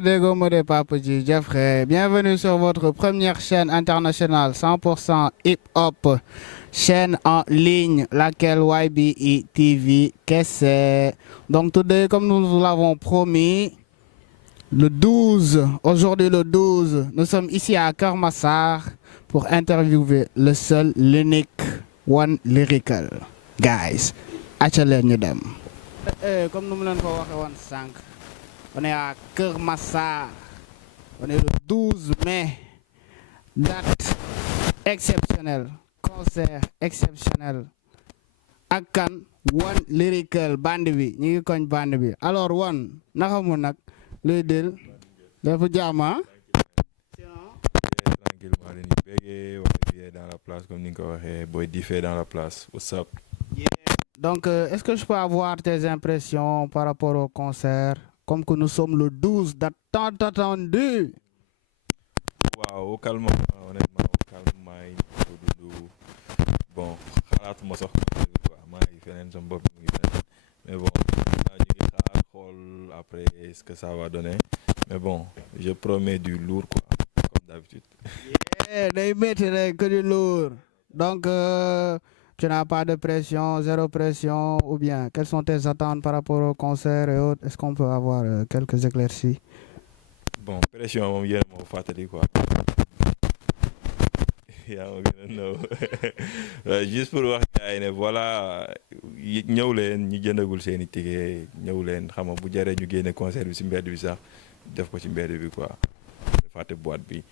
Dego Modé Papoji, Jeffrey. Bienvenue sur votre première chaîne internationale 100% hip-hop, chaîne en ligne, laquelle YBE TV, qu'est-ce. Donc, today, comme nous vous l'avons promis, le 12, aujourd'hui le 12, nous sommes ici à Keur Massar pour interviewer le seul, l'unique, One Lyrical. Guys, acca leen ñu dem. Comme nous l'avons dit, on est à Keur Massar. On est le 12 mai. Date exceptionnelle. Concert exceptionnel. Ak kan One Lyrical band bi ñi ngi koñ band bi. Alors One naka mu nag luy dil dafa jaama. Tranquillement leen ñu béggee wax dans la place comme ni nga ko waxee Boy Diffé dans la place. What's up? Yeah. Donc est-ce que je peux avoir tes impressions par rapport au concert? Comme que nous sommes le 12, date tant attendue. Waaw calmement honnêtement calmement yi ko dundu bon xalaatuma sax quoi maa ngi feneen sama bopp mu ngi feneen mais bon ñu ngi xaar xool après ce que ça va donner mais bon je promets du lourd quoi comme d'habitude. Yeah, day métti rek que du lourd. Donc tu n'as pas de pression, zéro pression ou bien quelles sont tes attentes par rapport au concert et autres? Est-ce qu'on peut avoir quelques éclaircies? Bon pression moom yéen moo fàttali quoi. yaa ma gën a nëw juste pour wax gars yi ne voilà ñëw leen ñi jëndagul seeni ticket ñëw leen xam nga bu jaree ñu génne concert bi ci mbedd bi sax def ko ci mbedd bi quoi fàtte boîte bi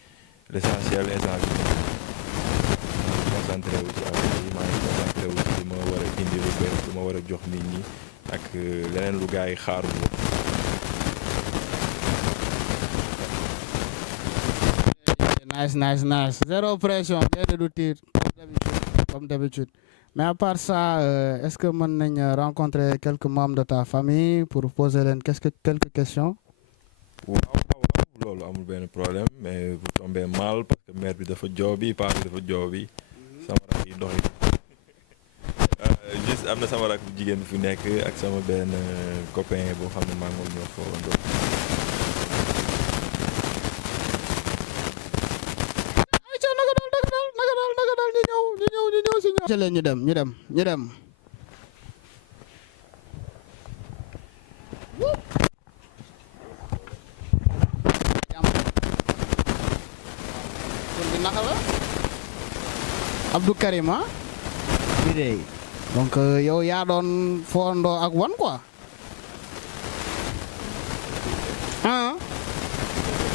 l'essentiel instant bi concentré wu ci affaire yi maa ngi concentré wu ci li ma war a indi lu bees lu ma war a jox nit ñi ak leneen lu gars yi xaarul. Nice. Zéro pression, bien de titre, comme d'habitude. Mais à part ça, est-ce que mën nañ rencontrer quelques membres de ta famille pour poser leen quelques questions? waaw loolu amul benn problème mais vous tombez mal parce que mère bi dafa joobi paa bi dafa joobi sama rak yi dox yi juste am na sama rak bu jigéen bi fu nekk ak sama benn copain boo xam ne maa ngi ñoo foondoo. ñu dem. Naka la Abdou Karima bidey donc yow yaa doon fondoo ak One quoi ah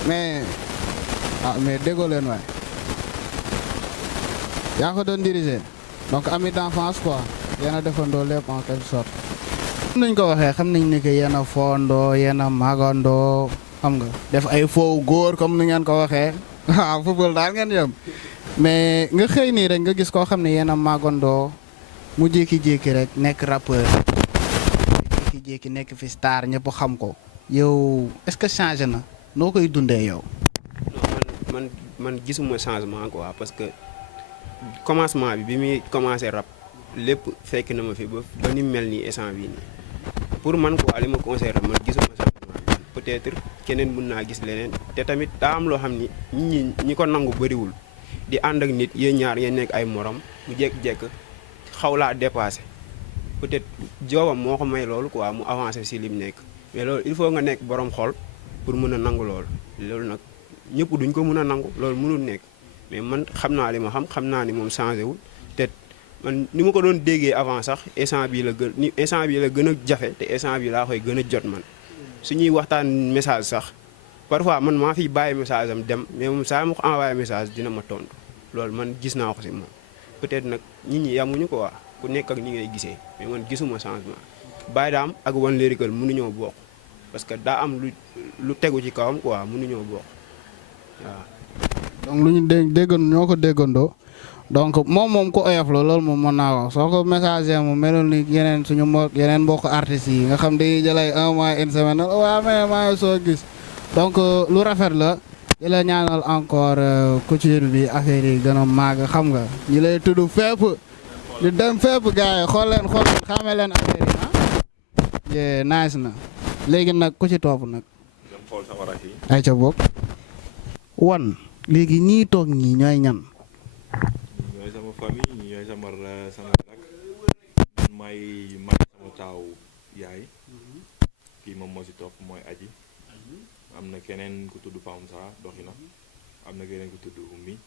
mais déggoo leen waay yaa ko doon diriger donc ami d'enfance quoi yéen a defandoo lépp en quelque sorte. nuñ ko waxee xam nañ ni que yéen a fondoo yéen a magandoo xam nga def ay foofu góor comme ni ngeen ko waxee. waaw football daal ngeen yem mais nga xëy nii rek nga gis koo xam ne yéen a magandoo mu jékki-jékki rek nekk rappeur jékki-jékki nekk fi star ñëpp xam ko yow est-ce que changé na noo koy dundee yow. non man gisuma changement quoi parce que commencement bi muy commencé rap lépp fekk na ma fi ba ni mel nii instant bii nii pour man quoi li ma conseillé rap man gisuma changement peut-être keneen mën naa gis leneen te tamit daa am loo xam ni ñi ko nangu bëriwul di ànd ak nit yéen ñaar ngeen nekk ay morom mu jékki-jékki xaw laa dépassé peut-être joobam moo ko may loolu quoi mu avancé si lim nekk mais loolu il faut nga nekk borom xol pour mën a nangu loolu nag ñëpp duñ ko mën a nangu loolu mënul nekk mais man xam naa li ma xam naa ni moom changé wul te man ni ma ko doon déggee avant sax instant bii la gën a jafe te instant bii laa koy gën a jot man. suñuy waxtaan message sax parfois man maa fiy bàyyi message am dem mais moom saa ma ko envoyé message dina ma tontu loolu man gis naa ko si moom peut-être nag nit ñi yamuñu ko waa ku nekk ak ni ngay gisee mais man gisuma changement Baye Dame ak One Lyrical mënuñoo bokk parce que daa am lu tegu ci kawam quoi mënuñoo bokk waaw. donc lu ñu ñoo ko déggandoo donc moom ko oyof la loolu moom mën naa wax soo ko messager mu melul ni yeneen yeneen mbokk artistes yi nga xam dañuy jëlay 1 mois une semaine waaw mais maa ngi soo gis donc lu rafet la di la ñaanal encore couture bi affaire yi gën a màgg xam nga ñi lay tudd fépp di dem fépp gars yi xool leen xamee leen affaire yi ah nice na léegi nag ku ci topp nag xool sama rakk yi. ayca boog wan léegi ñii toog ñii ñooy ñan. ñii ñooy sama famille ñii ñooy sama rakk man may sama taaw yaay kii moom moo si topp mooy aji am na keneen ku tudd Pamsa doxina am na keneen ku tudd Ummi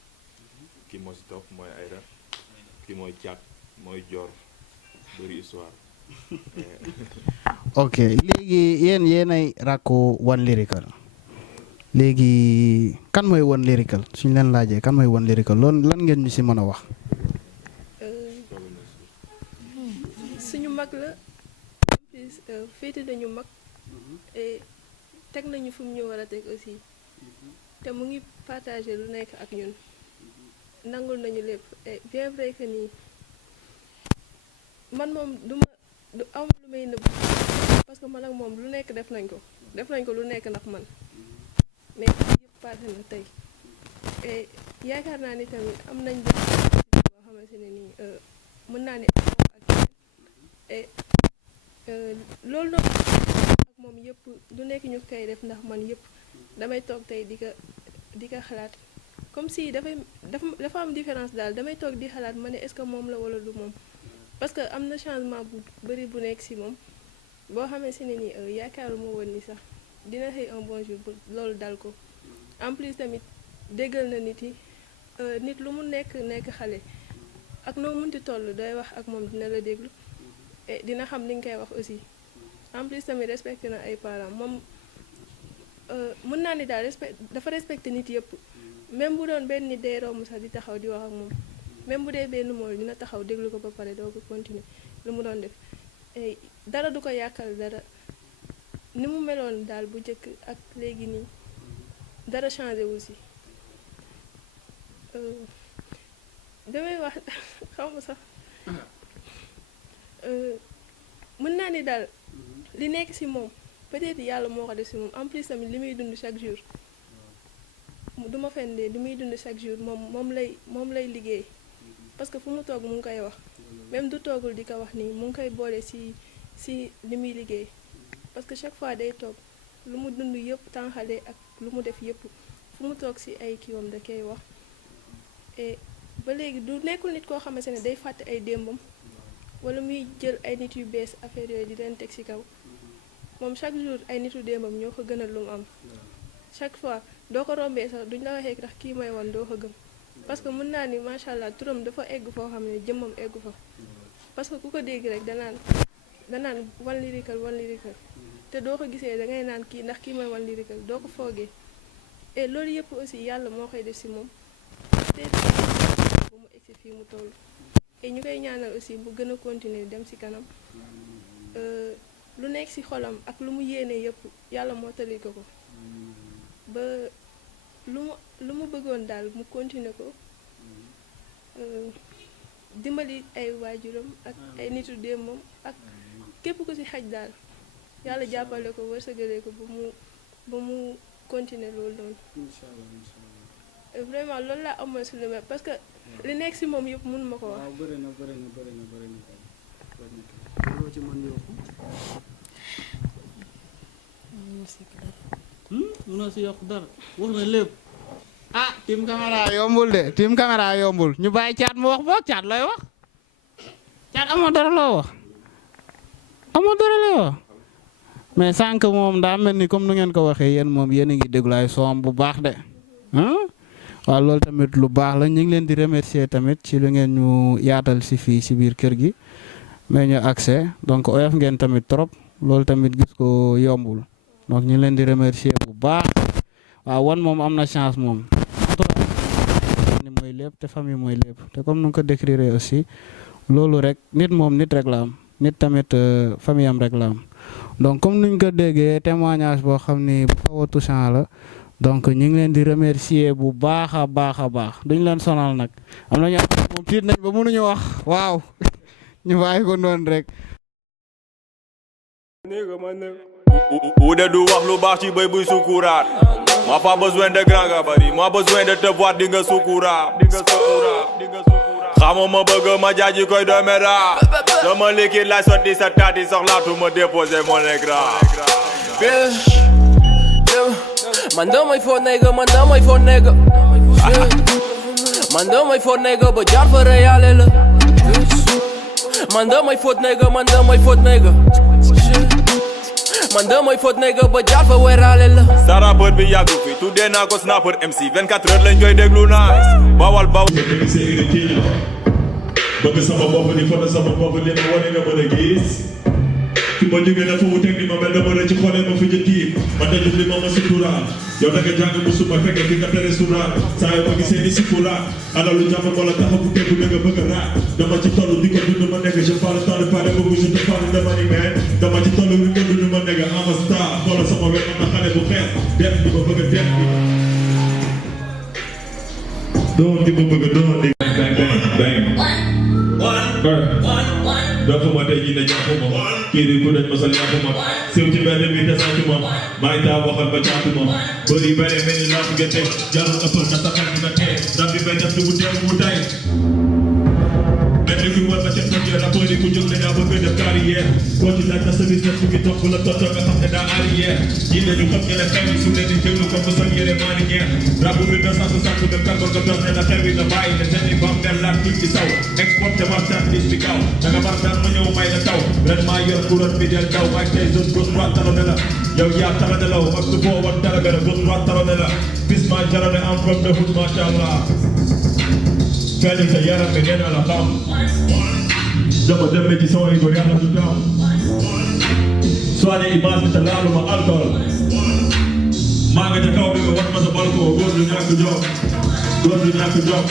kii moo si topp mooy Ayda kii mooy Thiat mooy Dior bëri histoire. ok léegi yéenay rakku One Lyrical léegi kan mooy One Lyrical suñ leen laajee kan mooy One Lyrical loolu lan ngeen ñu si mën a wax. suñu mag la féete nañu mag et teg nañu fu mu ñu war a teg aussi te mu ngi partagé lu nekk ak ñun nangul nañu lépp et bien vrai que nii man moom du am lu may nëbb parce que man ak moom lu nekk def nañ ko lu nekk ndax man mais yëpp passé na tey et yaakaar naa ni tamit am nañ boo xamante ne nii mën naa ne et loolu noonu ak moom yëpp lu nekk ñu koy def ndax man yëpp damay toog tey di ko xalaat comme si dafa am différence daal damay toog di xalaat ma ne est-ce que moom la wala du moom parce que am na changement bu bari bu nekk ci moom boo xamee si ne ni yaakaaruma woon ni sax dina xëy un bon jour loolu dal ko en plus tamit déggal na nit yi nit lu mu nekk xale ak noo munti toll doy wax ak moom dina la déglu et dina xam li nga koy wax aussi en plus tamit respecté na ay parents moom mën naa ni daal dafa respecté nit yëpp même bu doon benn nit day romb sax di taxaw di wax ak moom même bu dee benn mool dina taxaw déglu ko ba pare doo ko continuer lu mu doon def dara du ko yàqal dara ni mu meloon daal bu njëkk ak léegi nii dara changé wu si damay wax xaw ma sax mën naa ni daal li nekk ci moom peut-être yàlla moo ko def ci moom en plus tamit li muy dund chaque jour duma fendee li muy dund chaque jour moom lay liggéey parce que fu mu toog mu ngi koy wax même du toogul di ko wax nii mu ngi koy boole ci li muy liggéey parce que chaque fois day toog lu mu dund yëpp tànxale ak lu mu def yëpp fu mu toog ci ay kiiwam da koy wax et ba léegi du nekkul nit koo xamante ne day fàtte ay démbam wala muy jël ay nit yu bees affaire yooyu di leen teg ci kaw moom chaque jour ay nitu démbam ñoo ko gënal lu mu am chaque fois doo ko rombee sax duñ la waxee ndax kii mooy woon doo ko gëm parce que mën naa ni macha allah turam dafa egg foo xam ne jëmmam eggu fa parce que ku ko dégg rek danaan One Lyrical te doo ko gisee da ngay naan kii ndax kii mooy One Lyrical doo ko foogee et loolu yëpp aussi yàlla moo koy def ci moom te bu mu egsi fii mu toll et ñu koy ñaanal aussi bu gën a continuer dem ci kanam lu nekk ci xolam ak lu mu yéene yëpp yàlla moo tali ko ba lu mu bëggoon daal mu continuer ko dimbali ay waajuram ak ay nitu démbam ak képp ku ci xaj daal yàlla jàppale ko wërsëgale ko ba mu continuer loolu noonu vraiment loolu laa amoon ci lu mel parce que li nekk ci moom yëpp mënu ma ko wax. waaw bëri na loo ci mën yokku. mënoo ci yokk dara wax na lépp. ah tim caméra yombul de tim caméra yombul ñu bàyyi Thiat mu wax boog Thiat looy wax Thiat amoo dara loo wax mais sànq moom daa mel ni comme nu ngeen ko waxee yéen moom yéen a ngi déglu ay son bu baax de waaw loolu tamit lu baax la ñu ngi leen di remercier tamit ci lu ngeen ñu yaatal ci fii ci biir kër gi mais ñu accès donc oyof ngeen tamit trop loolu tamit gis ko yombul donc ñu ngi leen di remercier bu baax waaw wan moom am na chance moom ni mooy lépp te famille mooy lépp te comme nu nga ko décrire aussi loolu rek nit moom nit rek la am nit tamit famille am rek la am donc comme nuñ ko déggee témoignage boo xam ni bu xaw a touchant la donc ñu ngi leen di remercier bu baax a baax duñ leen sonal nag am na ñoo xam ne moom tiit nañ ba mënuñu wax waaw ñu bàyyi ko noonu rek. Oude du wax lu baax ci béy buy sukuraat ma pas besoin de grand gabarit moi besoin de te voir di nga sukuraat xamoo ma bëgg ma jaaji koy doomera sama liquide lay sotti sa taat yi soxlaatu ma déposer mon écran Mandam my phone nigga, mandam my phone nigga. Mandam my phone nigga, but jar for real. Mandam my foot nigga, mandam my foot nigga. Mandam my foot nigga, but jar for real. Sara bët bi yàggu fi tuddee naa ko snapper MC 24 heures lañ koy déglu nice bawal bawal. bëgg sama bopp di foto sama bopp li ma wane nga mën a gis fi ma jógee dafa wuteeg ni ma mel dama la ci xoolee ma fi jëkkiib ma dajul li ma ma suturaal yow da nga jàng musuma fekke fi nga tere suraal saa yoo ma gisee ni sukuraat alalu jàmm wala taxaw bu tegu da nga bëgg a raat dama ci toll di ko dund ma nekk je parle temps de parler beaucoup je te parle de money man dama ci toll di ko dund ma nekk ama star xoolal sama wet am na xale bu xees def di ma bëgg a def doon di ma bëgg a doon di bang bang dafa ma tey jii ne ñàkkuma kii di ku dañ ma sa ñàkkuma siw ci benn bi te santuma maa ngi taa waxal ba caatuma bëri benn mel ni lamp gerte jarul ëppal na sa xel dina tee rab bi benn def bu teew bu tay benn fi war na ca tëjee rapport yi ku jóg ne daa bëgg def carrière koo ci laaj na sa business fu ngi topp la tottoo nga xam ne daa arrière ñi ne ñu xam ne la xew yi su leen di déglu comme bu sol yére maa ni ñeer rab bi 1960 de carbone nga doon ne la xew yi la bàyyi ne seen i bam del laat tuuti ci saw exporté marchandise bi kaw da nga marchandise ma ñëw may la taw ren maa yor couronne bi del daw maay tey zone gauche droite talonné la yow yaa talonné la wax su boo wan dara gën a gauche droite talonné la bis maa jarone en from de hood macha allah feeñ sa yaram bi nee na la xam dama dem ci sama ego yàlla du daw soigné image bi te laaluma alcool maa nga ca kaw bi nga wat ma sa balcon góor du ñàkk jox góor du ñàkk jox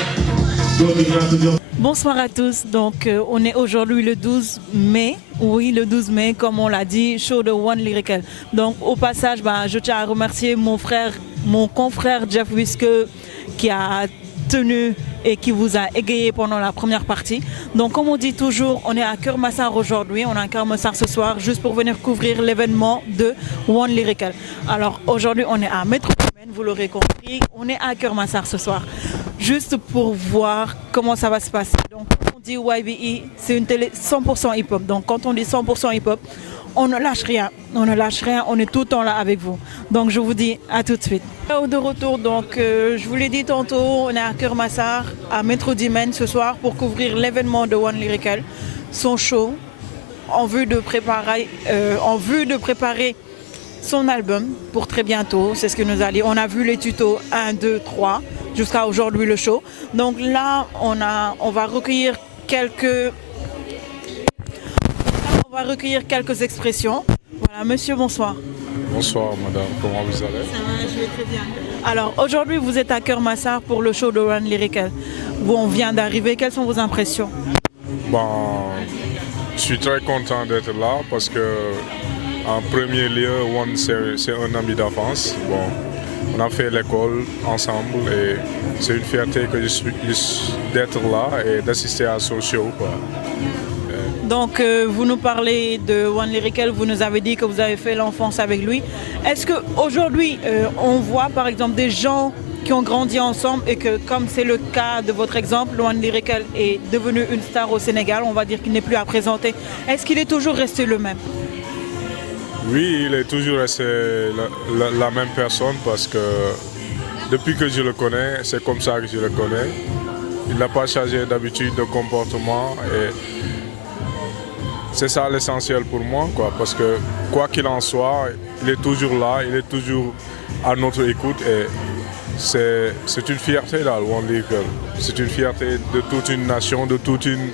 góor du ñàkk jox. Bonsoir à tous, donc on est aujourd'hui le 12 mai, oui le 12 mai comme on l'a dit, show de One Lyrical. Donc au passage, je tiens à remercier mon confrère Jeff Whisker qui a tenu et qui vous a égayé pendant la première partie. Donc comme on dit toujours, on est à Keur Massar aujourd'hui, on est à Keur Massar ce soir juste pour venir couvrir l'événement de One Lyrical. Alors aujourd'hui on est à Métro, vous l'aurez compris, on est à Keur Massar ce soir. Juste pour voir comment ça va se passer. Donc comme on dit YBE, c'est une télé 100% hip-hop. Donc quand on dit 100% hip-hop, on ne lâche rien, on est tout le temps là avec vous. Donc je vous dis à tout de suite. De retour, donc je vous l'ai dit tantôt, on est à Keur Massar, à Métro Dimen ce soir pour couvrir l'événement de One Lyrical, son show, en vue de préparer son album pour très bientôt. C'est ce que nous a dit. On a vu les tutos 1, 2, 3 jusqu'à aujourd'hui le show. Donc là, on va recueillir quelques expressions. Voilà, monsieur, bonsoir. Bonsoir madame, comment vous allez? Ça va, je vais très bien. Alors aujourd'hui vous êtes à Keur Massar pour le show de One Lyrical. On vient d'arriver, quelles sont vos impressions? Je suis très content d'être là parce que en premier lieu, One c'est un ami d'enfance. On a fait l'école ensemble et c'est une fierté que je suis d'être là et d'assister à son show, quoi. Donc vous nous parlez de One Lyrical, vous nous avez dit que vous avez fait l'enfance avec lui. Est-ce qu'aujourd'hui on voit par exemple des gens qui ont grandi ensemble et que comme c'est le cas de votre exemple, One Lyrical est devenu une star au Sénégal, on va dire qu'il n'est plus à présenter. Est-ce qu'il est toujours resté le même? Oui, il est toujours resté la même personne parce que depuis que je le connais, c'est comme ça que je le connais. Il n'a pas changé d'habitude, de comportement et c'est ça l'essentiel pour moi, quoi, parce que quoi qu'il en soit, il est toujours là, il est toujours à notre écoute et c'est une fierté là, One Lyrical. C'est une fierté de toute une nation, de toute une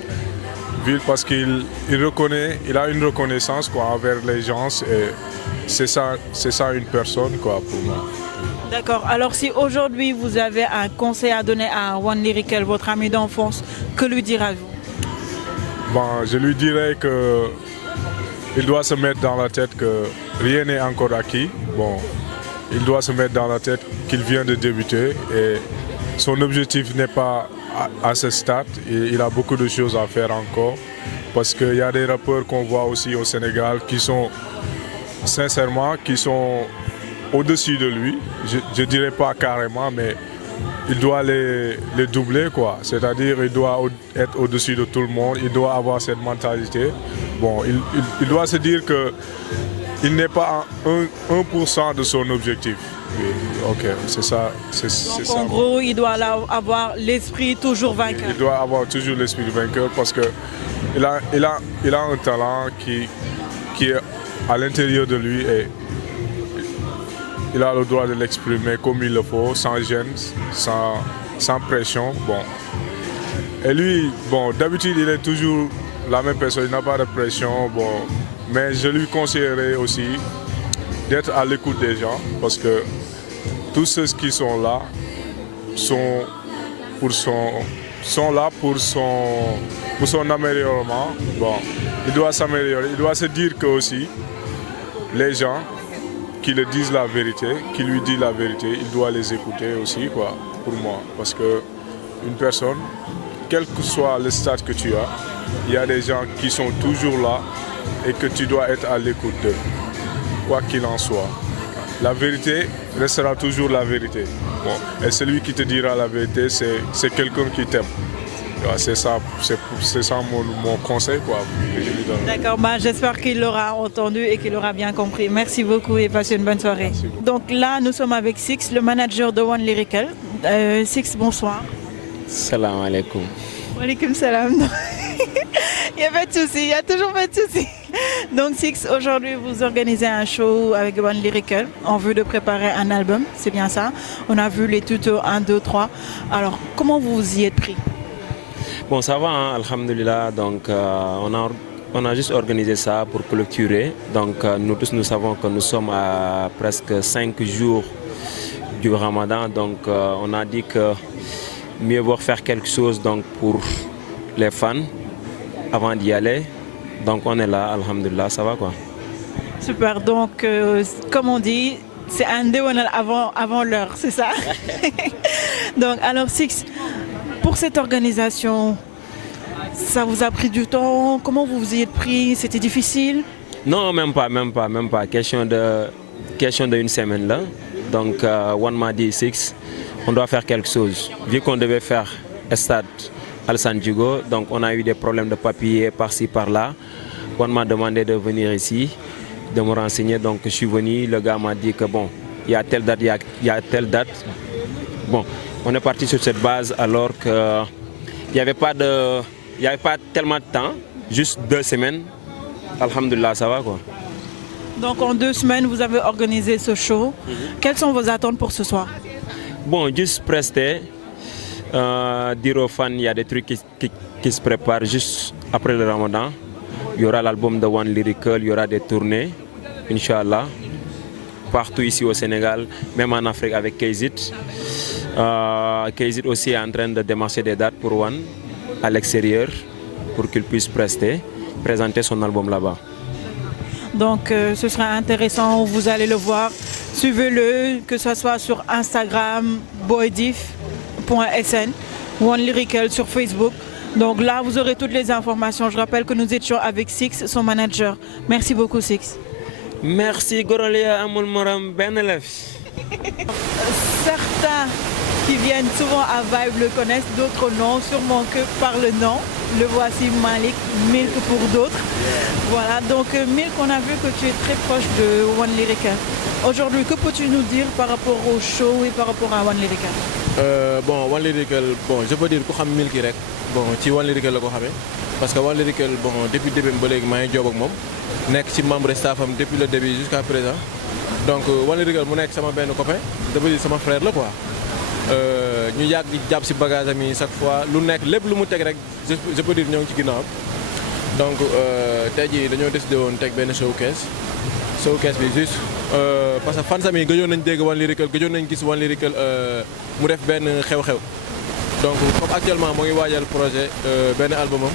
ville parce qu'il reconnaît, il a une reconnaissance, quoi, envers les gens et c'est ça une personne, quoi, pour moi. D'accord, alors si aujourd'hui vous avez un conseil à donner à One Lyrical, votre ami d'enfance, que lui direz-vous? Je lui dirais qu'il doit se mettre dans la tête que rien n'est encore acquis. Il doit se mettre dans la tête qu'il vient de débuter et son objectif n'est pas à ce stade. Il a beaucoup de choses à faire encore parce qu'il y a des rappeurs qu'on voit aussi au Sénégal qui sont sincèrement au-dessus de lui. Je ne dirais pas carrément, mais il doit les doubler, quoi. C'est-à-dire il doit être au-dessus de tout le monde, il doit avoir cette mentalité. Il doit se dire que il n'est pas à 1% de son objectif. Oui, ok, c'est ça. Donc en gros, il doit avoir l'esprit toujours vainqueur. Il doit avoir toujours l'esprit vainqueur parce qu'il a un talent qui est à l'intérieur de lui et il a le droit de l'exprimer comme il le faut, sans gêne, sans pression. Bon. Et lui, bon, d'habitude, il est toujours la même personne, il n'a pas de pression. Bon. Mais je lui conseillerais aussi d'être à l'écoute des gens parce que tous ceux qui sont là sont là pour son améliorement. Bon, il doit s'améliorer, il doit se dire que aussi les gens qui lui disent la vérité, il doit les écouter aussi, quoi, pour moi. Parce que une personne, quel que soit le stade que tu as, il y a des gens qui sont toujours là et que tu dois être à l'écoute d'eux, quoi qu'il en soit. La vérité restera toujours la vérité. Bon. Et celui qui te dira la vérité, c'est quelqu'un qui t'aime. C'est ça mon conseil, quoi. D'accord, j'espère qu'il l'aura entendu et qu'il aura bien compris. Merci beaucoup et passez une bonne soirée. Donc là, nous sommes avec Six, le manager de One Lyrical. Six, bonsoir. Salam alaikum. Walaikum salam. Il n'y a pas de souci, il n'y a toujours pas de souci. Donc Six, aujourd'hui vous organisez un show avec One Lyrical en vue de préparer un album, c'est bien ça. On a vu les tutos 1, 2, 3. Alors comment vous vous y êtes pris? Bon, ça va, hein, alhamdoulilah. Donc on a juste organisé ça pour clôturer. Donc nous tous nous savons que nous sommes à presque 5 jours du Ramadan. Donc on a dit que mieux vaut faire quelque chose donc, pour les fans avant d'y aller. Donc on est là, alhamdoulilah, ça va quoi. Super, donc comme on dit, c'est un déwonal avant l'heure, c'est ça? Donc alors Six, pour cette organisation, ça vous a pris du temps? Comment vous vous y êtes pris? C'était difficile? Non, même pas. Question d'une semaine là. Donc One m'a dit Six, on doit faire quelque chose. Vu qu'on devait faire un stade Alassane Djigo, donc on a eu des problèmes de papier par-ci par-là. One m'a demandé de venir ici, de me renseigner, donc je suis venu. Le gars m'a dit que bon, il y a telle date, il y a telle date. Bon, on est parti sur cette base alors qu'il n'y avait pas tellement de temps, juste 2 semaines. Alhamdulillah, ça va quoi. Donc en 2 semaines, vous avez organisé ce show. Quelles sont vos attentes pour ce soir? Bon, juste prester. Dire aux fans, il y a des trucs qui se préparent juste après le Ramadan. Il y aura l'album de One Lyrical, il y aura des tournées, Inch'Allah, partout ici au Sénégal, même en Afrique avec KZ. KZ aussi est en train de démarcher des dates pour One à l'extérieur pour qu'il puisse présenter son album là-bas. Donc ce sera intéressant, vous allez le voir. Suivez-le, que ce soit sur Instagram, boydif.sn, One Lyrical sur Facebook. Donc là, vous aurez toutes les informations. Je rappelle que nous étions avec Six, son manager. Merci beaucoup, Six. Merci, Gorolia Amoul Moram Benelef. Certains qui viennent souvent à Vibe le connaissent, d'autres non, sûrement que par le nom. Le voici Malik, Milk pour d'autres. Voilà, donc Milk, on a vu que tu es très proche de One Lyrical. Aujourd'hui, que peux-tu nous dire par rapport au show et par rapport à One Lyrical? Bon, One Lyrical, bon, je peux dire que je sais Milk rek. Bon, ci One Lyrical la ko xamé parce que One Lyrical bon depuis le début ba légui ma ngi job ak mom nek ci membre staffam depuis le début jusqu'à présent. Donc One Lyrical mu nek sama ben copain, dafa di sama frère la quoi. Ñu yag di japp ci bagage ami chaque fois lu nek lepp lu mu tek rek je peux dire ñoo ci ginaaw. Donc tay ji dañoo décidé won tek ben showcase bi juste parce que fans ami gëjoon nañ dégg One Lyrical, gëjoon nañ gis One Lyrical mu def ben xew-xew. Donc comme actuellement mo ngi waajal projet ben albumam,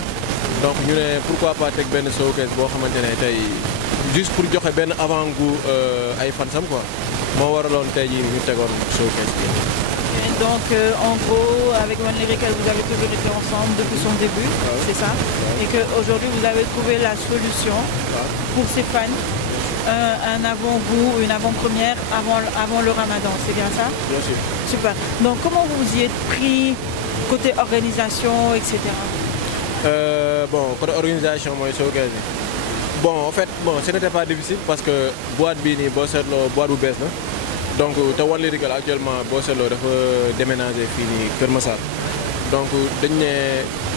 donc ñu né pourquoi pas tek ben showcase bo xamantene tay juste pour joxe ben avant-goût ay fansam quoi. Mo waralon tay ji ñu tégon showcase bi. Donc en gros avec One Lyrical vous avez toujours été ensemble depuis son début, c'est ça? Et qu'aujourd'hui vous avez trouvé la solution pour ces fans. Un avant-goût, une avant-première avant le Ramadan, c'est bien ça? Bien sûr. Super. Donc comment vous y êtes pris côté organisation, etc. Bon, côté organisation, moi, showcase. bon en fait bon ce n'était pas difficile parce que boîte bii nii boo seetloo boîte bu bees la donc te One Lyrical actuellement boo seetloo dafa déménager fii nii Kër Massar donc dañ ne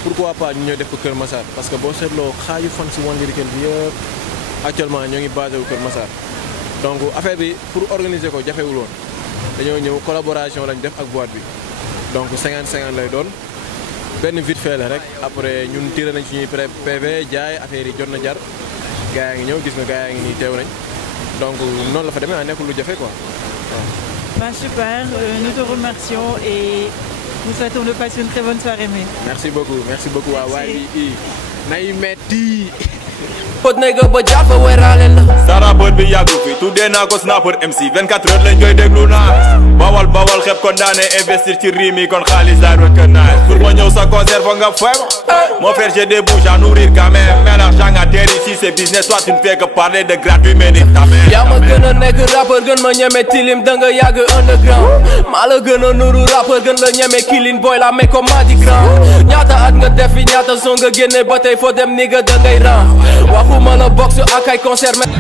pourquoi pas ñu ñëw def ko Kër Massar parce que boo seetloo xaaju fan si One Lyrical bi yëpp actuellement ñoo ngi basé wu Kër Massar donc affaire bi pour organiser ko jafewul woon dañoo ñëw collaboration lañ def ak boîte bi donc 50-50 lay doon benn vite fait la rek après ñun tiré nañ suñuy PV jaay affaire yi jot na jar gaa yaa ngi ñëw gis nga gaa yaa ngi nii teew nañ donc noonu la fa demee nekkul lu jafe quoi waaw. Ben super, nous te remercions et nous souhaitons de passer une très bonne soirée. Merci beaucoup waa YBE nay metti Hot nigga ba jàppa weeraale la. Sara bët bi yàggu fi tuddee naa ko snapper MC 24 heures lañ koy déglu naa bawal xeb kon daane investir ci riim yi kon xaalis daay doon kër naa pour ma ñëw sa concert foog nga fay ma mon frère j'ai des bouches à nourrir quand même mélange jangateer si c'est business toi tu ne fais que parler de gratuit mais ni tamit yaa ma gën a nekk rappeur gën ma ñeme tilim danga yàgg underground maa la gën a nuru rappeur gën la ñeme kilin boy la mais comme Madi Grand ñaata at nga def fi ñaata son nga génne ba tey foo dem ni nga dangay ran waxuma la box ak ay concert mais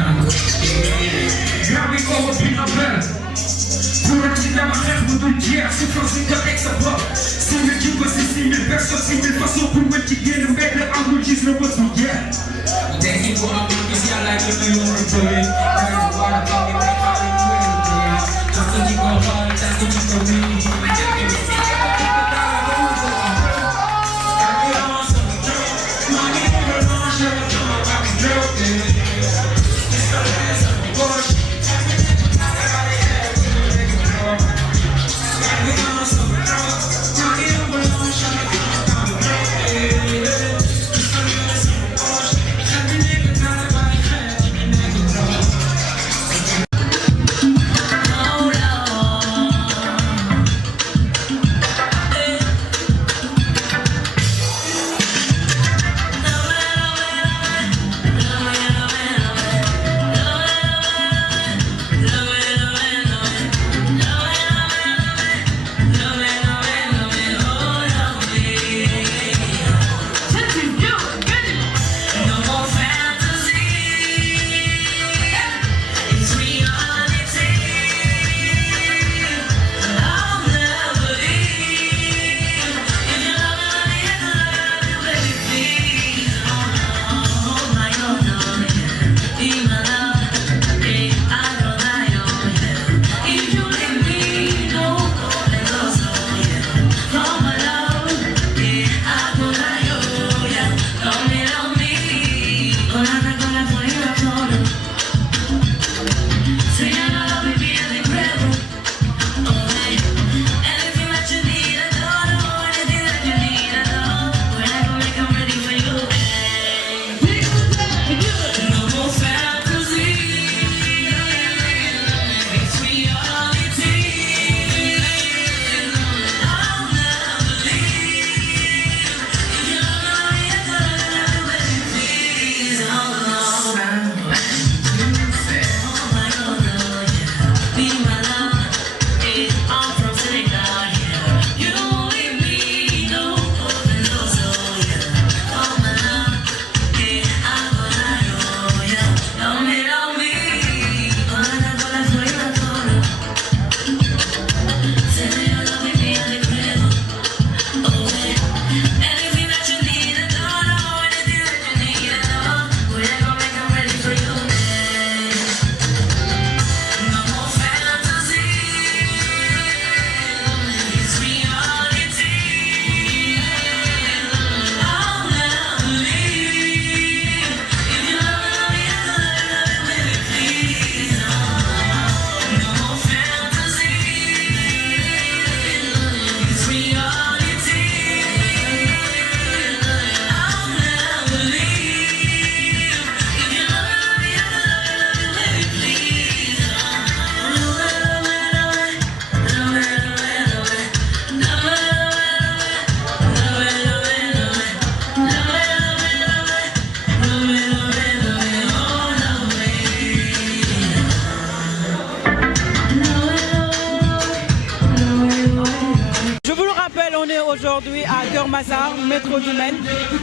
aujourd'hui à Kermassar, métro du Maine.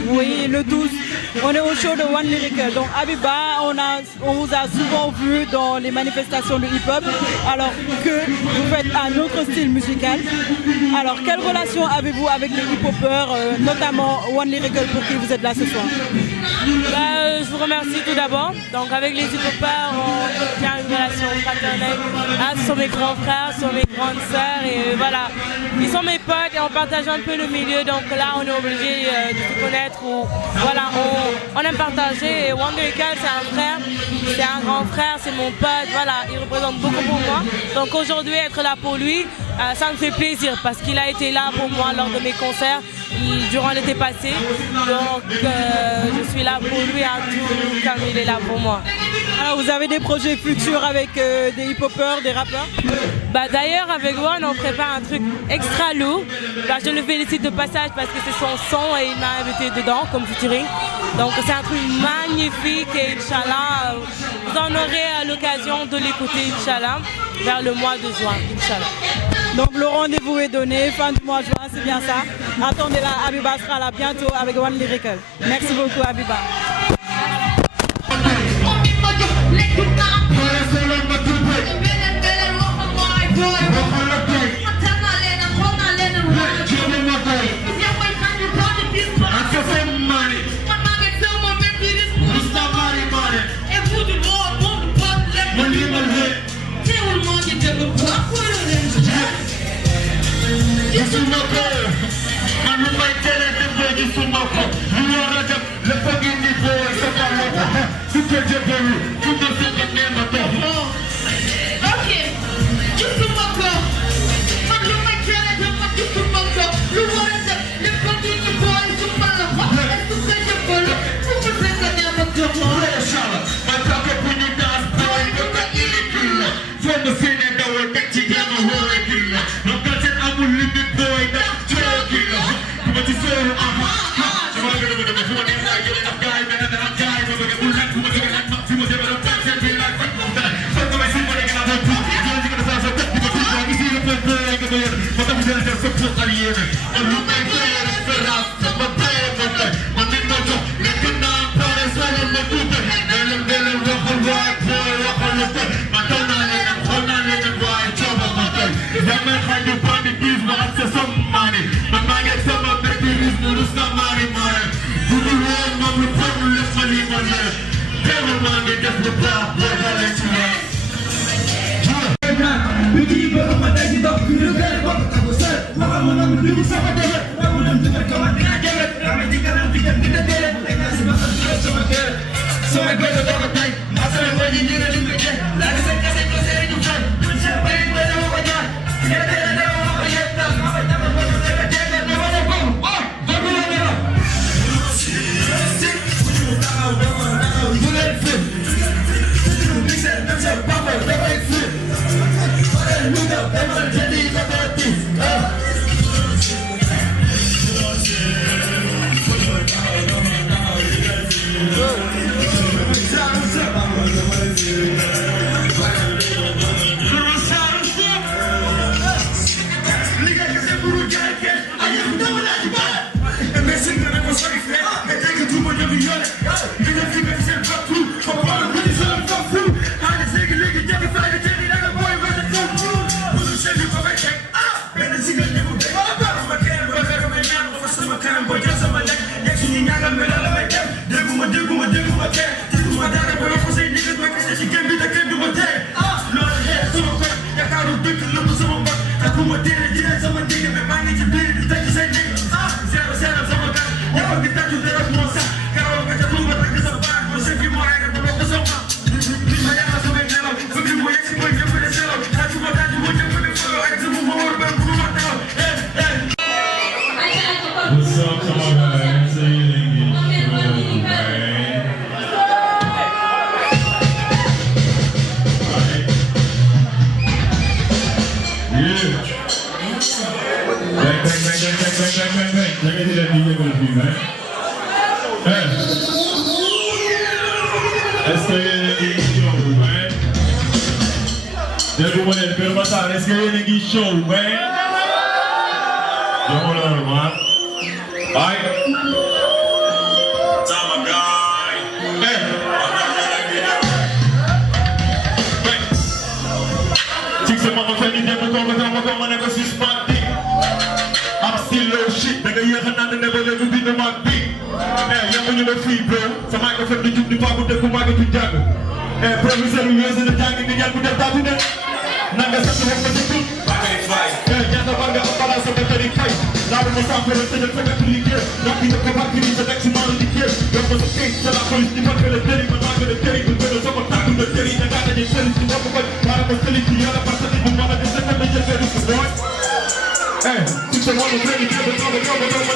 Oui, le 12. On est au show de One Lyrical. Donc Abiba, on vous a souvent vu dans les manifestations de hip-hop, alors que vous faites un autre style musical. Alors, quelle relation avez-vous avec les hip-hopers, notamment One Lyrical, pour qui vous êtes là ce soir? Je vous remercie tout d'abord. Donc avec les hip-hopers, on tient une relation fraternelle. Ce sont mes grands frères, ce sont mes grandes sœurs et voilà. Ils sont mes potes et on partage un peu le milieu. Donc là, on est obligé de se connaître. Voilà, on aime partager. Et One Lyrical, c'est un frère, c'est un grand frère, c'est mon pote. Voilà, il représente beaucoup pour moi. Donc aujourd'hui, être là pour lui, ça me fait plaisir parce qu'il a été là pour moi lors de mes concerts durant l'été passé. Donc je suis là pour lui à tout comme il est là pour moi. Alors vous avez des projets futurs avec des hip-hopers, des rappeurs? D'ailleurs avec One on prépare un truc extra lourd. Je le félicite de passage parce que c'est son son et il m'a invité dedans comme featuring. Donc c'est un truc magnifique et Inch'Allah, vous en aurez l'occasion de l'écouter Inch'Allah vers le mois de juin, Inch'Allah. Donc le rendez-vous est donné, fin du mois de juin, c'est bien ça. Attendez-la, Abiba sera là bientôt avec One Lyrical. Merci beaucoup Abiba. Est-ce que yéen a ngi show, man? Déggu ma leen Kër Massar, est-ce que yéen a ngi show, man? Joxuloo man. Ay. Sama gaay. Ci sama ma fenn dem ko ma ne ko suspendé. Am still low shit da nga yéex a naan ne ba léegi bind mag bi. Yamuñu la fii bro. Sama ko fekk di jub di faagu dëkku màggatu jàng. Professeur yu weesu na jàng ni ñaan bu def taatu ne. Nanga sax wax ma ci tut. Ñaata war nga am balaa sa bëtëri kay. Laa bu ma saafara tëjal fekk liggéey. Ndax bi nga ko bàkk ni sa nekk si maalu liggéey. Yow ma sa kay sa la police di fàtte la tëri ma naa gën a tëri bu gën a sama tàggu la tëri da ngaa daje sëri si bopp koy. Maara ma sëli ci yàlla parce que bu ma la def sa kër la jël feeru si booy. Tu te vois le vrai du Dieu de temps de temps de temps de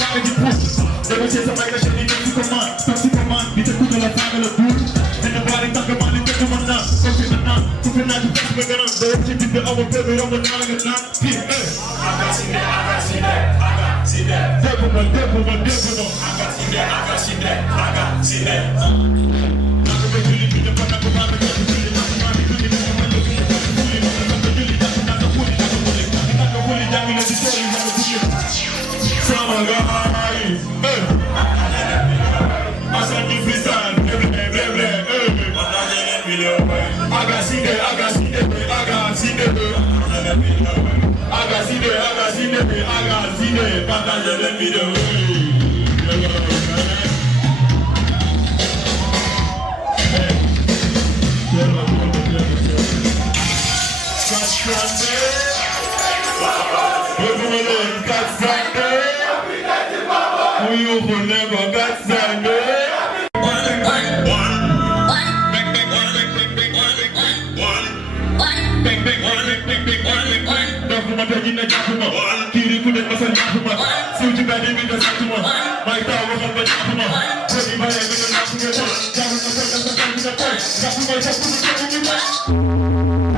temps di pousse. Négocier sa may la chaîne di toxicomane di te couche la saaga la duur. Ne baari tàgg maa li tëgg mën naa. Fukki naa ci fekk nga gën a doo ci bind awa bébé romb naa la nga naan kii Agaside dégg ma Agaside naka ba julli bi dafa naka ba nga jël julli naka maa di julli naka ma jël julli naka julli naka julli naka julli naka julli jàng la di tool naka julli sama gaay asan di fisal blé Agaside partage les vidéos. Kiri ku dem masal ñaxuma siw ci mbedd mi nga satuma may taw waxal ba ñaxuma jëri bare mi nga nax nga tax jaamu na ko dafa tan mi nga toy jaxu may jaxu ni ko ñu may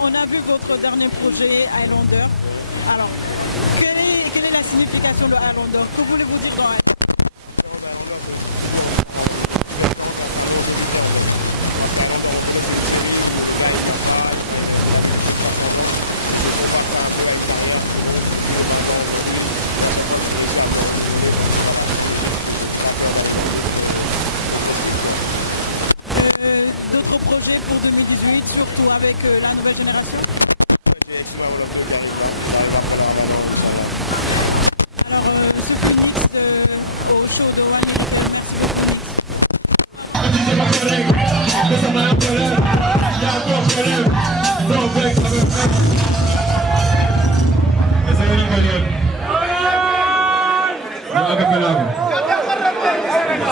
On a vu votre dernier projet Highlander. Alors, quelle est la signification de Highlander? Que voulez-vous dire dans Highlander? D'autres projets pour 2018, surtout avec la nouvelle génération? Alors, ce finit au show de One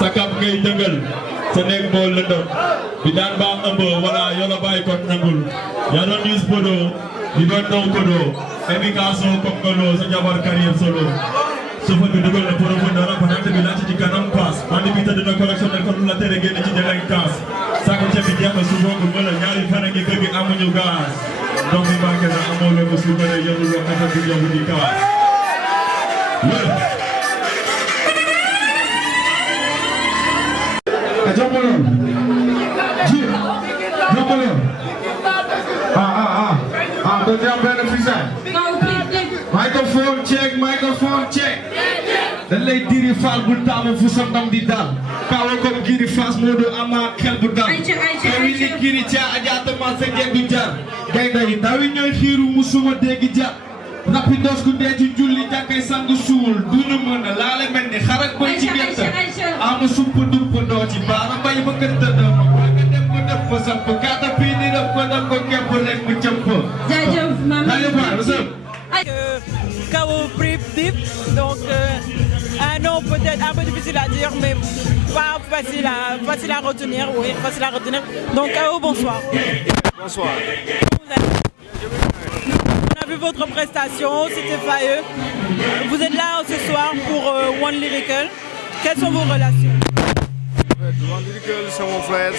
Sakap ngay dëngal sa nekk moo lëndëm bi daan baa ëmb wala yola bàyyi ko nangul yaa doon use podo di doon naw kodo éducation comme kodo sa jabar carrière solo sufa bi dugal na profondeur patante bi laaj ci kanam paas bandi bi tëdd na correctionnel kon la tere génn ci délinquance saako ceeb bi jeex na su boobu mën a ñaari fan a ngi kër gi amuñu gaz ndox mi manqué na amoo loo ko su bëree yóbbu loo xatal bi yóbbu di kaas Jombolon. Jombolon. Don't you have beneficial? Microphone check, microphone check. Dan lay diri fal bu taamu fu sa ndam di dal. Kawo comme giri fas modo ama xel bu dal. Kawi ni giri ca ajaata ma sa ngeen du jar. Gaynde yi ndaw yi ñooy xiiru musuma dégg jar. Rapidos ku dee ci julli jàkkay sang suul duñu mën a laale mel ni xarak ba ci gerte ama suppa duppa doo ci baara bay ba gën tëdd ma nga dem ko def fa samp kaata fii ni def ko def ko kepp rek mu cëmp jaajëf Kao Prip Dip, donc un nom peut-être un peu difficile à dire mais pas facile à retenir, oui, facile à retenir. Donc Kao, bonsoir. Bonsoir. On a vu votre prestation, c'était failleux. Vous êtes là ce soir pour One Lyrical. Quelles sont vos relations? One Lyrical, c'est mon frère.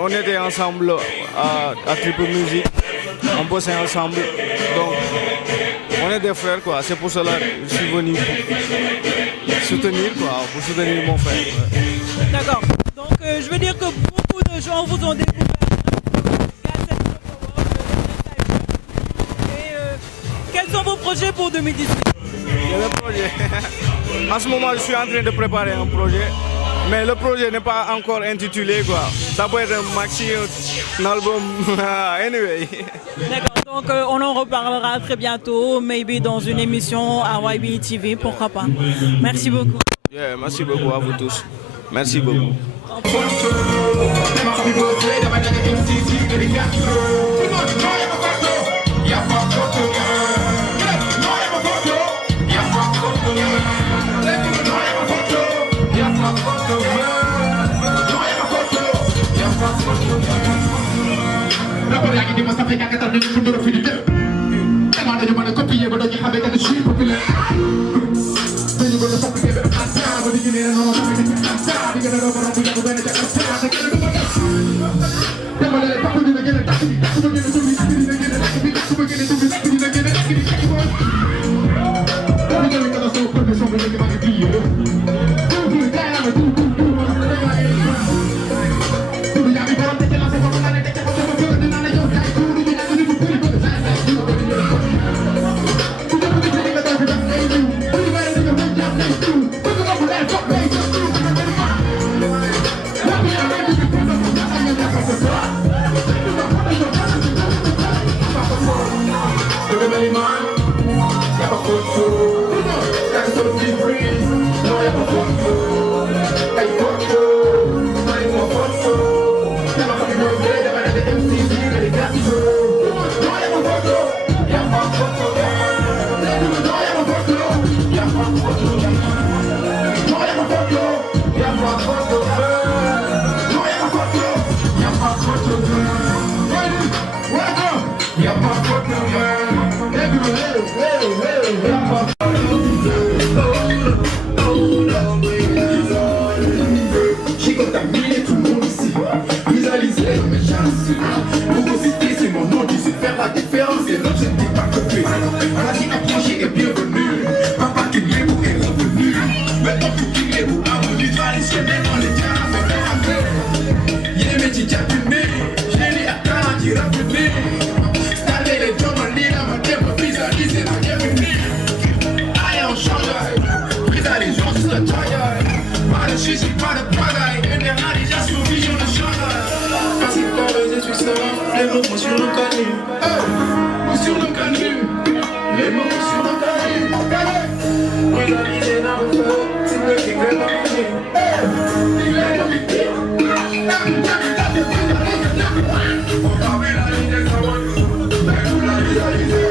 on était ensemble à Triple Music. On bossait ensemble. Donc, on est des frères, quoi. C'est pour cela que je suis venu pour soutenir mon frère. Ouais. D'accord. Donc, je veux dire que beaucoup de gens vous ont découvert. Quels sont vos projets pour 2018? Le projet. En ce moment, je suis en train de préparer un projet, mais le projet n'est pas encore intitulé, quoi. Ça peut être un maxi, un album, anyway. D'accord, donc on en reparlera très bientôt, maybe dans une émission à YBE TV, pourquoi pas. Merci beaucoup. Yeah, merci beaucoup à vous tous. Merci beaucoup. Demolele, J'ai contaminé tout le monde ici. Visualisé dans mes chances. Bogosité, c'est mon nom. Tu sais faire la différence. Et l'objectif pas coupé. Vas-y, approchez et bienvenue. Papa qui est beau est revenu. Maintenant, tout qui est beau. Avant du valise, je mets dans les dias. Y'a mes petits diapumés. J'ai les attentes, j'ai revenu. Staller les jambes en ligne. Ma tête, ma visualiser la bienvenue. Allez, on change. Prise à les gens, c'est la taille. Pas de chichi, pas de pagaille. Internalisation, vision de change. Parce que par les esprits savants, les mots sur le canu. Mots sur le canu. Les mots sur le canu. Réaliser dans le feu, c'est le qui crée ma vie. On va réaliser ça, on va réaliser.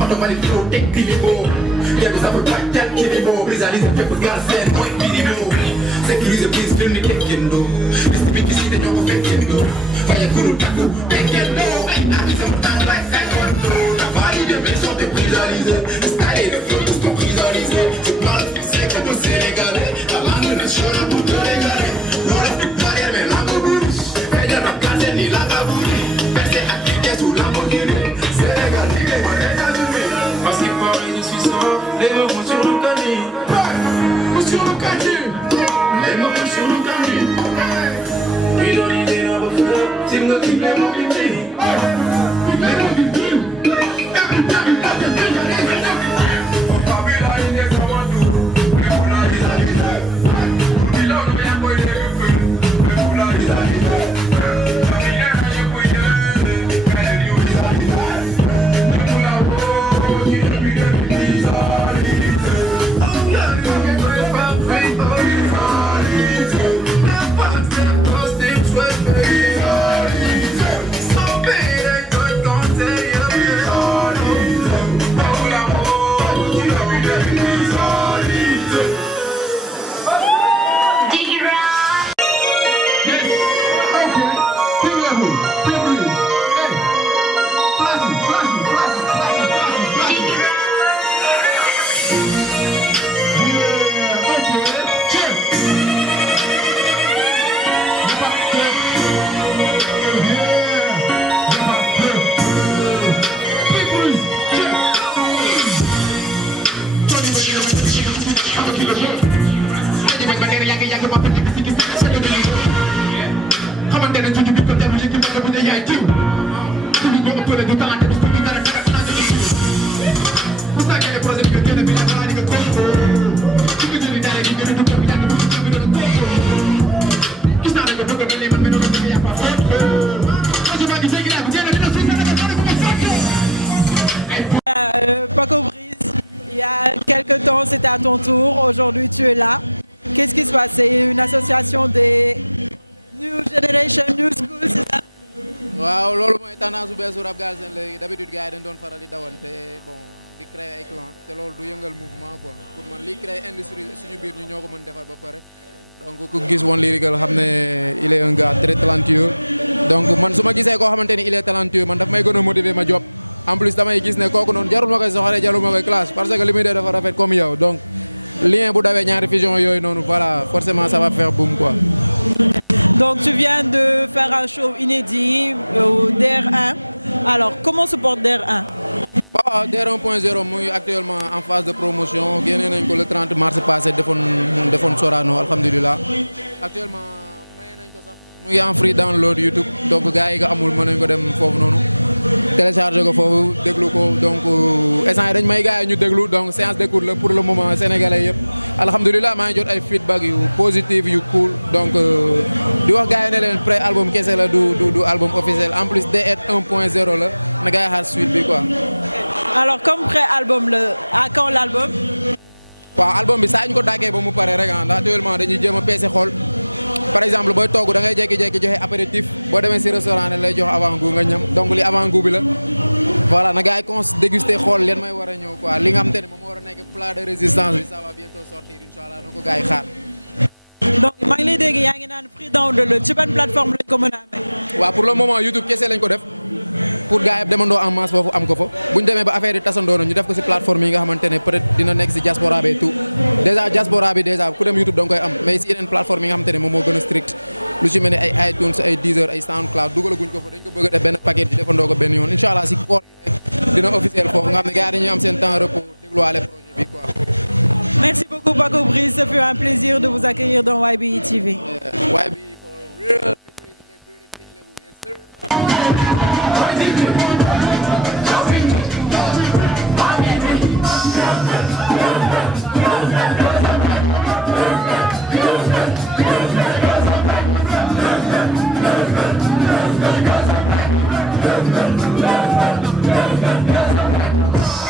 Automatic flow, take minimum. Yeah, vous avez pas tel minimum. Réaliser fait pour garder moins minimum. Sécuriser plus film ni kendo. Distribuer ici des gens fait kendo. Fire guru taku, kendo. Artiste en temps like taekwondo. Travailler des maisons de visualiser. Installer le flow tous sont visualisés. Je parle français comme un sénégalais. La langue nationale pour te régaler. Non, la plus barrière mais langue bouche. Fais de la place ni la gabouli. Percé à cliquer sous Lamborghini. Sénégal, il est pas parce qu'il paraît je suis sans les mots sur le canu. Sur le canu. Les mots sur le canu. Ils ont l'idée dans le feu. C'est le qui les mots qui dit. Il est mon bidou. On va visualiser ça va tout. Mais pour la visualiser. Il a le bien pour les feux. Mais pour la visualiser. So bad.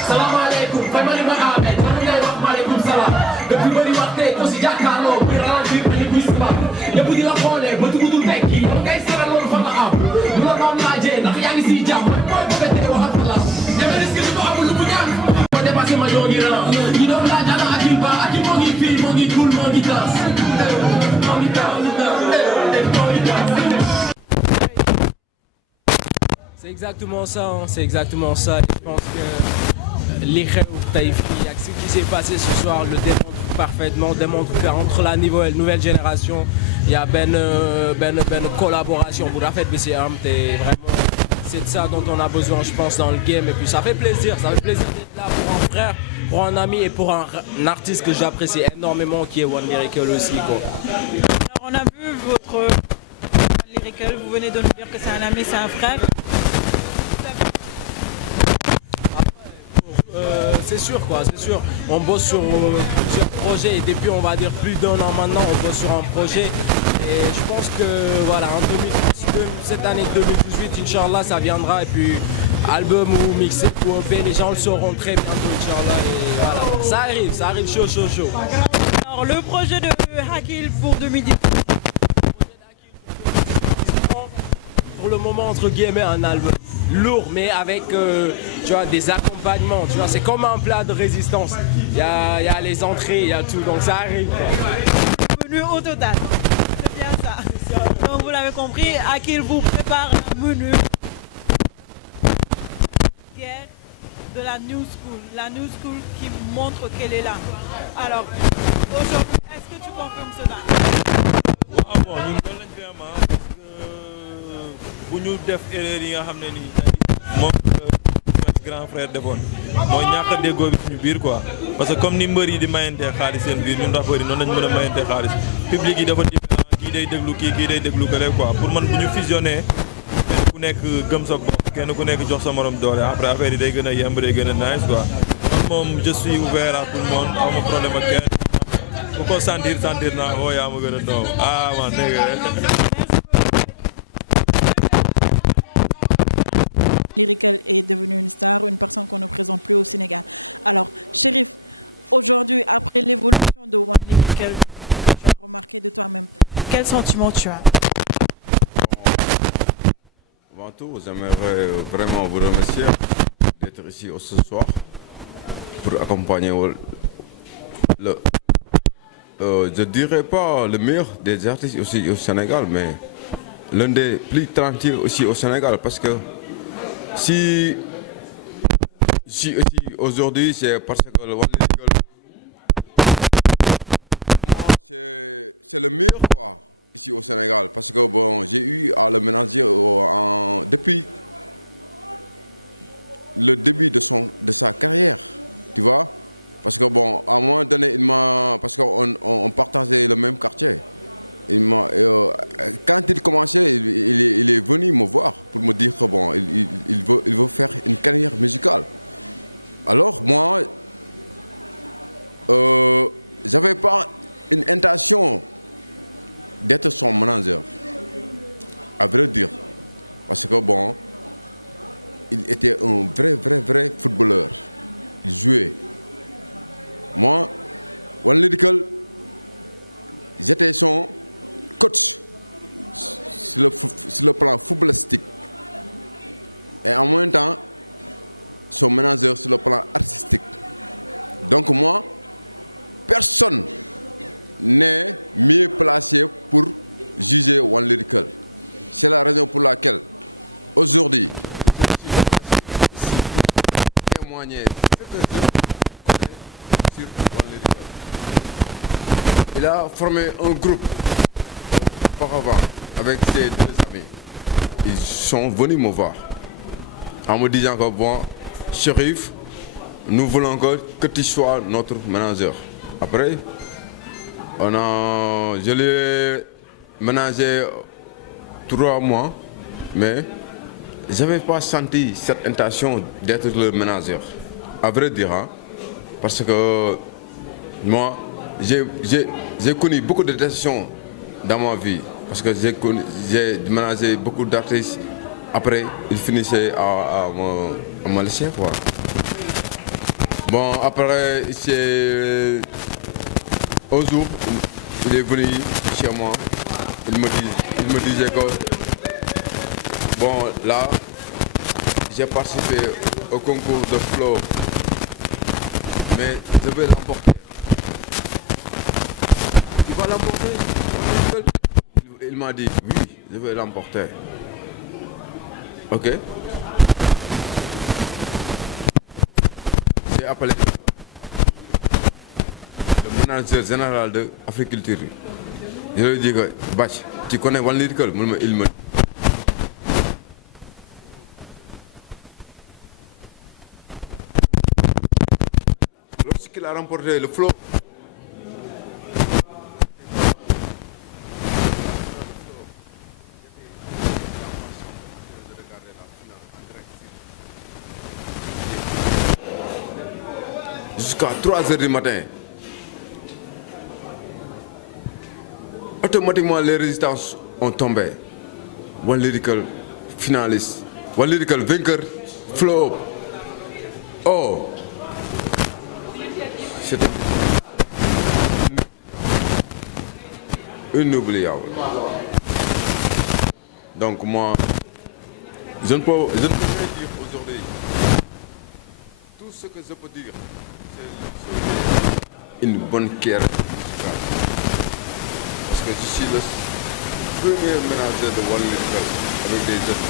Salam alaikum, fay ma ni ma amee man ngay wax maaleykum salaam depuis bëri waxtee ko si jàkkaarloo muy ralentir ba ni buy sabab ñëpp di la xoolee ba tugudul tekki yow ngay seral loolu fan la am du la doon laajee ndax yaa ngi siy jàmm man mooy bëgg a tee wax ak la ñeme risque di ko amul lu mu ñaan ko dépassé ma ñoo ngi ran ñi doon laaj ana Akil Ba Akil moo ngi fii moo ngi cool moo ngi tas moo ngi tas moo ngi tas. C'est exactement ça, hein, c'est exactement ça. Je pense que les rêves Taïfi, ce qui s'est passé ce soir le démontre parfaitement, démontre qu'entre la nouvelle génération, il y a ben collaboration pour la fête BCM. Vraiment, c'est de ça dont on a besoin, je pense, dans le game. Et puis ça fait plaisir d'être là pour un frère, pour un ami et pour un artiste que j'apprécie énormément, qui est One Lyrical aussi, quoi. Alors on a vu votre One Lyrical, vous venez de nous dire que c'est un ami, c'est un frère. C'est sûr quoi, c'est sûr. On bosse sur plusieurs projets et depuis on va dire plus d'1 an maintenant, on bosse sur un projet. Et je pense que voilà, en cette année 2018, Inch'Allah, ça viendra. Et puis album ou mixé ou EP, les gens le sauront très bientôt, Inch'Allah. Et voilà, ça arrive chaud. Alors le projet de Akil pour 2018. Pour le moment, entre guillemets, un album lourd, mais avec tu vois, des accompagnements. Tu vois, c'est comme un plat de résistance. Il y a les entrées, il y a tout, donc ça arrive. Menu au total, c'est bien ça. Donc vous l'avez compris, Akil vous prépare un menu de la new school qui montre qu'elle est là. Alors aujourd'hui, est-ce que tu confirmes cela? waaw bon ñun loolu lañ fi am parce que bu ñu def erreur yi nga xam ne nii moom grand frère defoon mooy ñàkk a déggoo bi suñu biir quoi parce que comme ni mbër yi di mayantee xaalis seen biir ñun rappeurs yi noonu lañ mën a mayantee xaalis public yi dafa différent kii day déglu kii day déglu kële quoi pour man bu ñu fusionné kenn ku nekk gëm sa bopp kenn ku nekk jox sa morom doole après affaire yi day gën a yemb day gën a nice quoi man moom je suis ouvert à tout le monde aw ma problème ak kenn ku ko sentir naa woo yaa ma gën a noow ah man dégg Quel sentiment tu as? Avant tout, j'aimerais vraiment vous remercier d'être ici ce soir pour accompagner je dirais pas le meilleur des artistes aussi au Sénégal, mais l'un des plus talentueux aussi au Sénégal, parce que si aussi aujourd'hui, c'est parce que le One Lyrical il a formé un groupe auparavant avec ses 2 amis. Ils sont venus me voir en me disant que bon, Chérif, nous voulons que tu sois notre manager. Après, je lui ai ménagé 3 mois, mais j'avais pas senti cette intention d'être le ménageur. À vrai dire, hein, parce que moi, j'ai connu beaucoup de déceptions dans ma vie. Parce que j'ai ménagé beaucoup d'artistes. Après, ils finissaient à me laisser, quoi. Bon, après, un jour, il est venu chez moi. Il me disait que, bon, là, j'ai participé au concours de flow, mais je vais l'emporter. Tu vas l'emporter? Il m'a dit, oui, je vais l'emporter. Ok. J'ai appelé le manager général de Africulture. Je lui ai dit que, Bach, tu connais One Lyrical? Il me dit. Lorsqu'il a remporté le flow, jusqu'à 3h du matin. Automatiquement, les résistances ont tombé. One Lyrical finaliste. One Lyrical vainqueur. Flow. Oh. C'était inoubliable. Donc moi, je ne peux rien dire aujourd'hui. Tout ce que je peux dire, c'est une bonne carrière musicale. Parce que je suis le premier manager de One Lyrical avec des jeunes.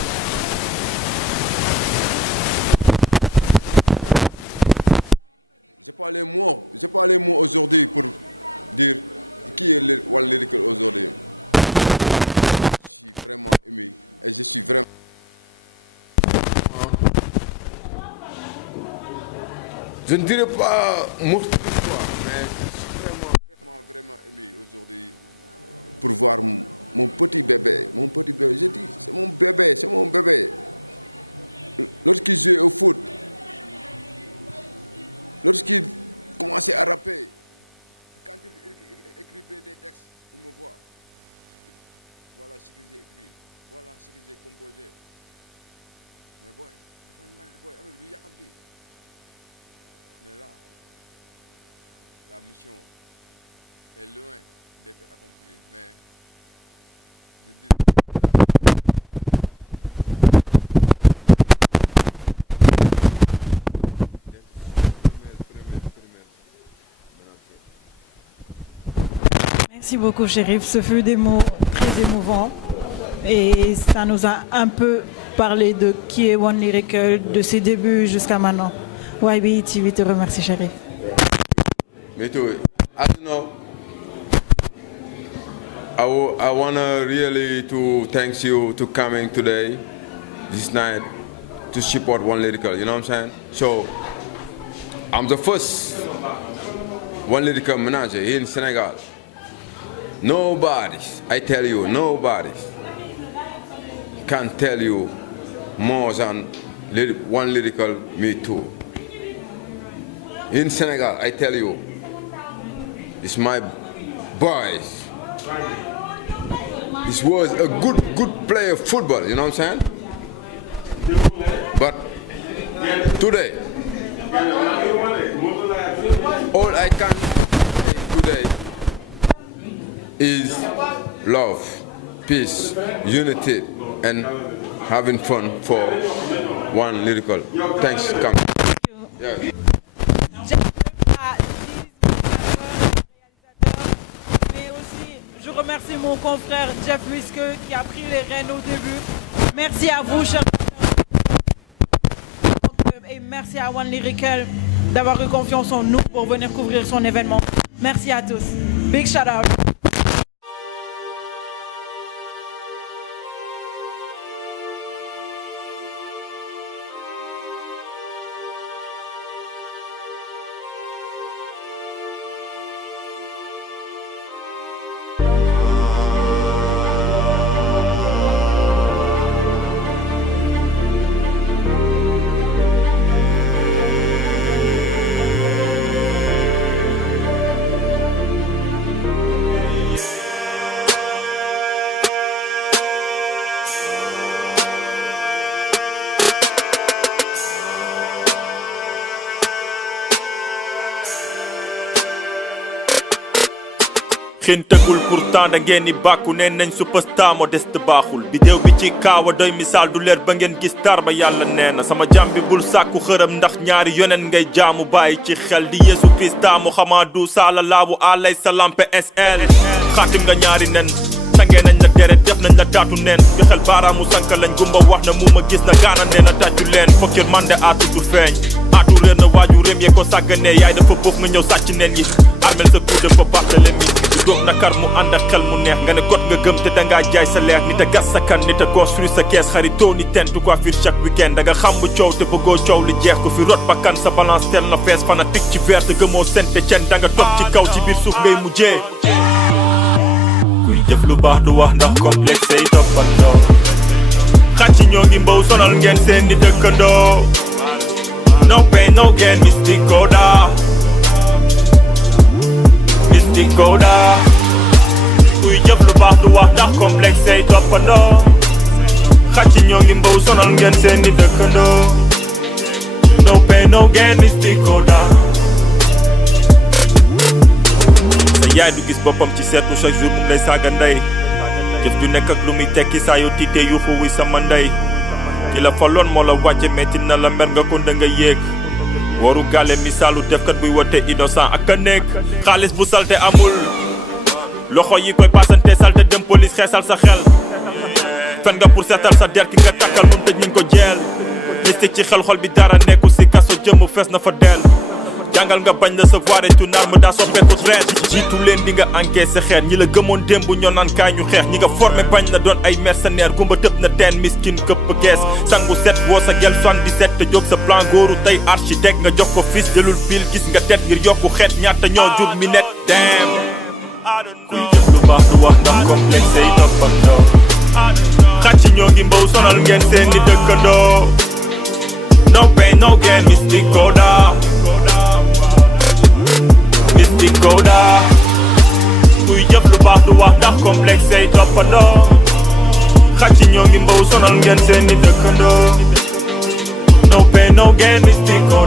Je ne dirais pas morte de foi, mais vraiment. Merci beaucoup, Chérif. Ce fut des mots très émouvants et ça nous a un peu parlé de qui est One Lyrical, de ses débuts jusqu'à maintenant. YBE TV te remercie, Chérif. Me too. I don't know. I wanna really to thank you to coming today, this night, to support One Lyrical. You know what I'm saying? So I'm the first One Lyrical manager here in Senegal. Nobody, I tell you, nobody can tell you more than One Lyrical, me too. In Senegal, I tell you, it's my boys. This was a good player of football, you know what I'm saying? But today, all I can say today is love, peace, unity, and having fun for One Lyrical. Thanks, come. Yeah. Mais aussi, je remercie mon confrère Jeff Whiske qui a pris les rênes au début. Merci à vous, chers. Et merci à One Lyrical d'avoir eu confiance en nous pour venir couvrir son événement. Merci à tous. Big shout out. xin tëggul pourtant da ngeen ni bàkku nee nañ superstar modeste baaxul bidéew bi ci kaawa doy misaal du leer ba ngeen gis tar ba yàlla nee na sama jàmm bi bul sàkku xërëm ndax ñaari yoneen ngay jaamu bàyyi ci xel di Yeesu Krista Muhammadu sallallahu alayhi salaam PSL xaatim nga ñaari nen sangee nañ la deret def nañ la taatu neen bi xel baaraamu sanka lañ gumba wax na mu ma gis na gaana nee na tàccu leen fokk yërmande aatu du feeñ aatu réer na waaju réem yee ko sàgganee yaay dafa bëf nga ñëw sàcc neen yi armel sa coup dafa Barthélemy du doog nakar mu ànd ak xel mu neex nga ne got nga gëm te dangaa jaay sa leer nit a gas sa kan nit a construire sa kees xaritoo ni tent coiffure chaque week-end da nga xam bu coow te bëggoo coow li jeex ko fi rot bakkan sa balance tel na fees fanatique ci vert gëmoo sente cen da nga toog ci kaw ci biir suuf ngay mujjee kuy jëf lu baax du wax ndax complexe yi toppandoo xàcc ñoo ngi mbaw sonal ngeen seen di dëkkandoo no pain no gain mystico da mystico da kuy jëf lu baax du wax ndax complexe yi toppandoo xàcc ñoo ngi mbaw sonal ngeen seen di dëkkandoo no pain no gain mystico da yaay du gis boppam ci seetu chaque jour mu ngi lay saaga ndey jëf du nekk ak lu muy tekki saa yoo tiitee yuuxu wuy sama ndey ki la faloon moo la wàcce metti na la mer nga ko da nga yéeg waru gàlle misaalu defkat buy wote innocent ak a nekk xaalis bu salte amul loxo yi koy paasante salte dem police xeesal sa xel fen nga pour seetal sa der ki nga takkal moom tëj nañ ko jeel mystique ci xel xol bi dara nekku si kaso jëmm fees na fa del jàngal nga bañ la savoir et une arme daa soppeeku traite jiitu leen di nga encaissé xeer ñi la gëmoon démb ñoo naan kaay ñu xeex ñi nga formé bañ na doon ay mercenaire gumba tëb na teen miskin këpp gees sangu set woo sa gel 77 te jóg sa plan góoru tey architecte nga jox ko fils jëlul pile gis nga tet ngir yokku xeet ñaata ñoo jur mi net dem kuy jëf lu baax du wax ndax complexe yi toppandoo xàcc ñoo ngi mbaw sonal ngeen seen ni dëkkandoo no pain no gain mystico da mystico da kuy jëf lu baax du wax ndax complexe yi toppandoo xàcc ñoo ngi mbaw sonal ngeen seen ni dëkkandoo no pain no gain mystico